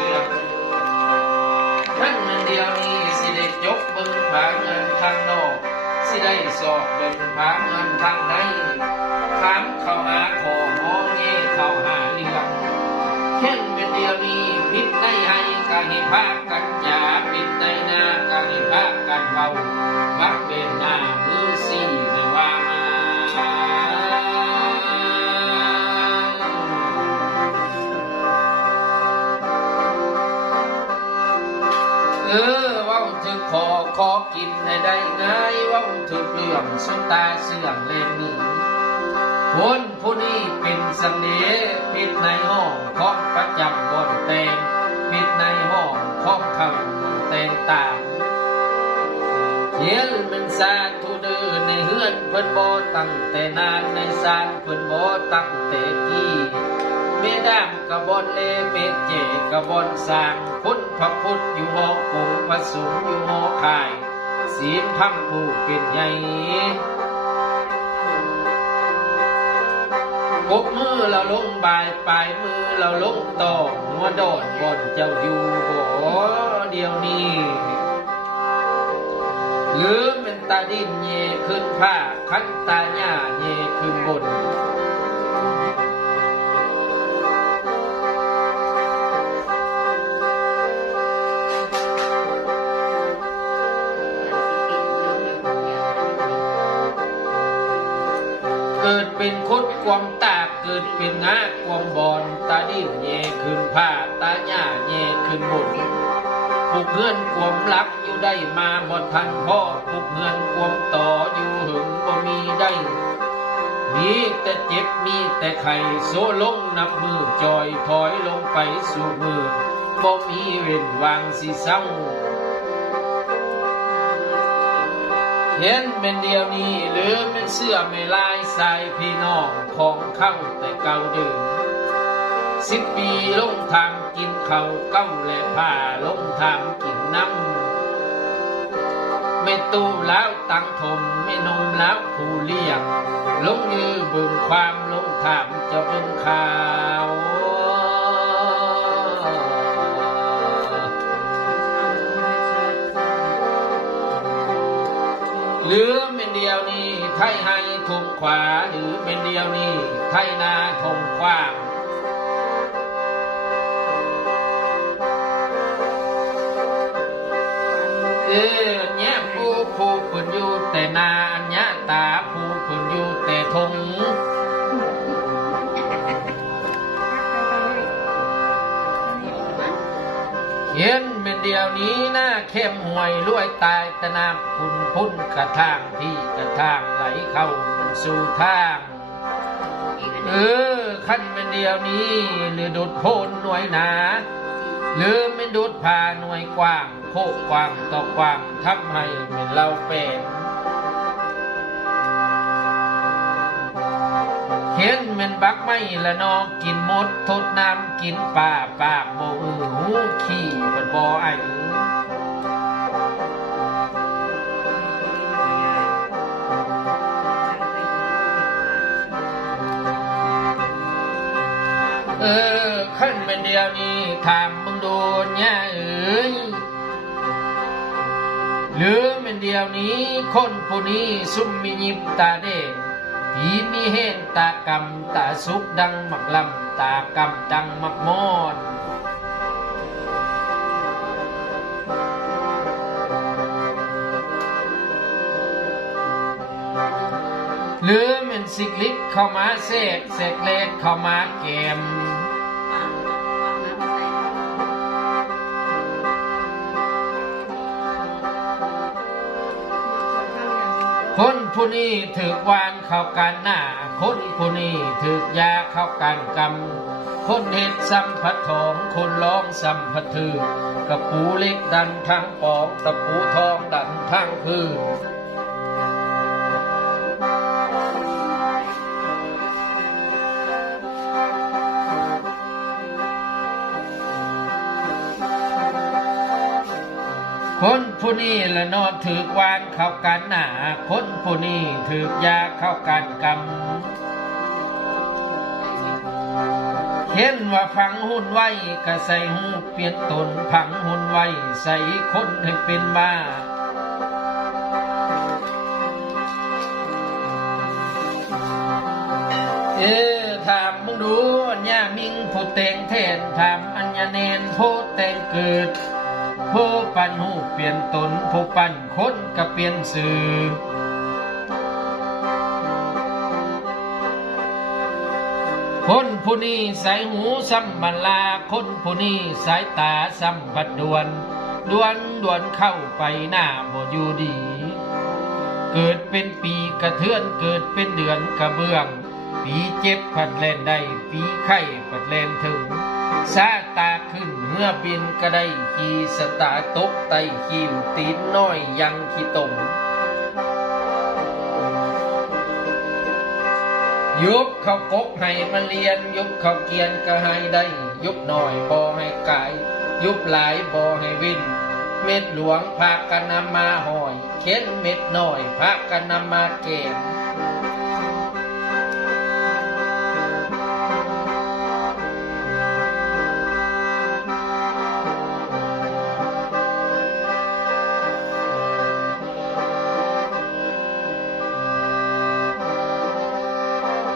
สือท่านมันเดียวนี้สิได้ยกเบิ่งผาเงินทางนอกสิได้สอบเบิ่งผาเงินทางในถามเข้าหาขอหองเงเข้าหาเรื่องเช่นเป็นเดียวนี้พิษในให้กะให้พากันยาพิษในนากะให้พากันเบา่องสุตาเสื่อมเลนนี้คนผู้นี้เป็นสำเนียปิดในห้องของประจำบนเตงปิดในห้องของคำเตงตามเฮียนมันสาธุเดินในเฮือนเพิ่นบ่ตั้งแต่นานในสานเพิ่นบ่ตั้งแต่กี้เมดามกะบอนเลเมเจกะบอนสร้างคุณพระพุทธอยู่หอกงพระสูงอยู่หอข่าย ศีลพังผู้เป็นใหญ่กบมือเราลงบายปลายมือเราลงต่อหัวดอดบอนเจ้าอยู่บ่เดียวนี้หรือเป็นตาดินเยขึ้นผ้าคันตาหญ้าเยขึ้นบน เกิดเป็นคดความตาเกิดเป็นงาความบอนตาดิ้นเย่ขึ้นผ้าตาหญ้าเย่ขึ้นบนผูกเงื่อนความรักอยู่ได้มาบ่ทันพ่อผูกเงื่อนความต่ออยู่หึงบ่มีได้มีแต่เจ็บมีแต่ไข่โซลงนับมือจอยถอยลงไปสู่มือบ่มีเว้นวางสิเศร้า เห็นเป็นเดียวนี้หรือเป็นเสื้อไม่ลายใส่พี่น้องของเข้าแต่เก่าเดิมสิบปีลงทางกินเขาเก้าและผ้าลงทางกินน้ำไม่ตู้แล้วตังถมไม่นมแล้วผู้เลี้ยงลงยือเบิ่งความลงถามจะเบิ่งข่า หรือเป็นเดียวนี้ไทยให้ทงขวาหรือเป็นเดียวนี้ไทยนาทงขว้างเออแง่ผู้ผู้คนอยู่แต่นา ดียวนี้หน้าเข้มห่วยรวยตายตะนามคุณพุ่นกระทางที่กระทางไหลเข้าสู่ทางเออขั้นเป็นเดียวนี้ หรือดุดโพนหน่วยหนาหรือไม่ดุดผ่าหน่วยกว้าง โคกกว้างต่อกว้างทำให้เป็นเราเป็นเห็นแมันบักไม่ละนองกินหมดทดน้ำกินป่าปากโบอือหูขี้เป็น บอไอเออขั้นเป็นเดียวนี้ถามมึงโดนเนี่ยเอ้ยหรือเป็นเดียวนี้คนผู้นี้ซุ่มมียิ้มตาเด้ผีมีเห็นตากำตาสุกดังหมักลำตากำดังหมักมอน หรือมันสิกลิกเข้ามาเสกเสกเล็กเข้ามาเกมคนผู้นี้ถือวานเข้ากันหน้า คนผู้นี้ถือยาเข้ากันกำ คนเห็ดสัมผัสทองคนร้องสัมผัสถือกระปูเล็กดันทางปองตะปูทองดันทางพื้นคนผู้นี้ละนอนถือกวานเข้ากันหนาคนผู้นี้ถือกยาเข้ากันกำ เห็นว่าฝังหุ่นไว้ก็ใส่หูเปลี่ยนตนผังหุ่นไว้ใส่คนให้เป็นบ้าเออถามมึงดูอัญญามิงผู้แต่งเทนถามอัญญเนนผู้แต่งเกิดผู้ปั้นหูเปลี่ยนตนผู้ปั้นคนก็เปลี่ยนสื่อ คนผู้นี้สายหูสัมบัลา คนผู้นี้สายตาสัมบัดดวน ดวนดวนเข้าไปหน้าบ่อยู่ดี เกิดเป็นปีกระเทือนเกิดเป็นเดือนกระเบื้อง ปีเจ็บผัดแลนได้ ปีไข้ผัดแลนถึงซาตาขึ้นเมื่อบินก็ได้ขี่สตาตกไตขิวตีนน้อยยังขี้ตม ยุบเขากกให้มันเรียน ยุบเขาเกียนก็ให้ได้ ยุบหน่อยบ่ให้กาย ยุบหลายบ่ให้วิน เม็ดหลวงพากันนำมาหอย เข็นเม็ดหน่อยพากันนำมาเก็บ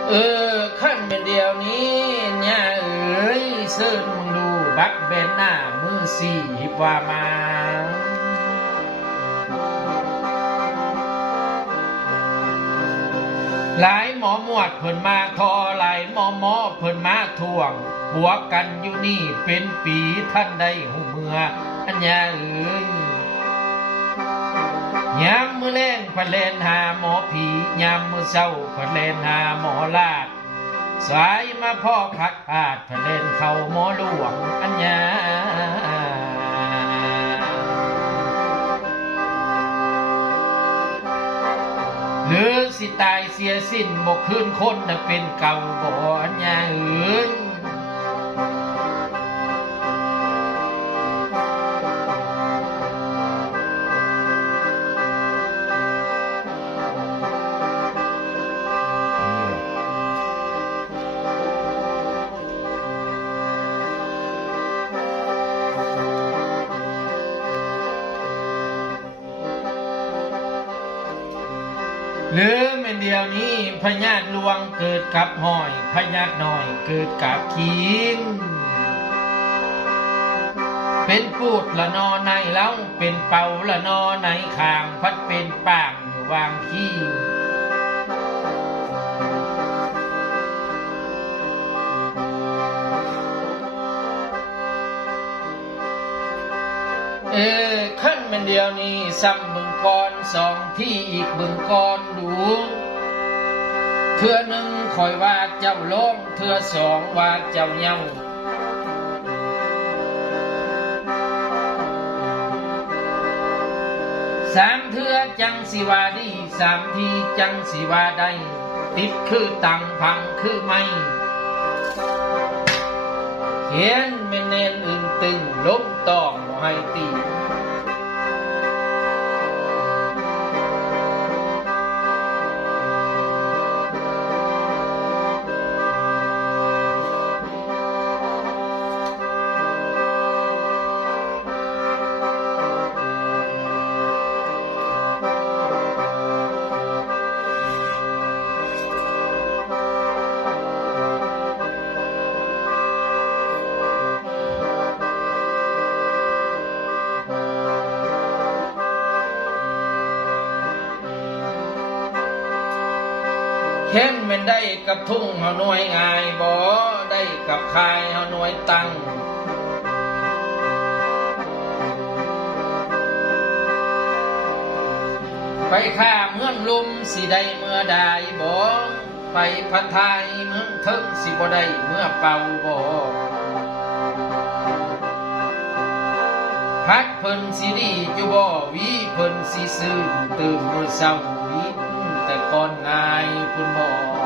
เออขั้นเป็นเดียวนี้เนี่ยเอ้ยเสิร์นมึงดูบักเบนหน้ามือสี่ว่ามาหลายหมอหมวดเพิ่นมาทอหลายหมอหมอเพิ่นมาทวงหัวกกันอยู่นี่เป็นปีท่านได้หูเมื่ออันยาเอ้ย ยามมือแรงพันเลนหาหมอผียามมือเศร้าพันเลนหาหมอลาด สายมาพ่อคักอาดพันเลนเข้าหมอหลวงอัญญาหรือสิตายเสียสิ้นบกคืนคนน่ะเป็นเก่าบ่อัญญาเอ้ย เดียวนี้พญาตลวงเกิดกับหอยพญาติน้อยเกิดกับคิงเป็นปูดละนอในเล้าเป็นเป่าละนอในขางพัดเป็นป่างอยู่วางขี้เออขั้นมันเดียวนี้ซ้ำบึงกอนสองที่อีกบึงกอนดูเทือหนึ่งคอยว่าเจ้าล้มเทือสองว่าเจ้าเย้าสามเทือจังสิว่าดีสามทีจังสิว่าได้ติดคือตังพังคือไม่เขียนไม่เน้นอึงตึงล้มตองให้ตี เข็นเป็นได้กับทุ่งเฮาหน่วยง่ายบ่ได้กับคายเฮาหน่วยตั้งไปข้าเมืองลุมสิได้เมื่อใดบ่ไปพัทายเมืองเทิงสิบ่ได้เมื่อเป่าบ่พัดเพิ่นสิดีจุบ่วีเพิ่นสิซื่นตื่นมื้อเช้า อนนายคุณหมอ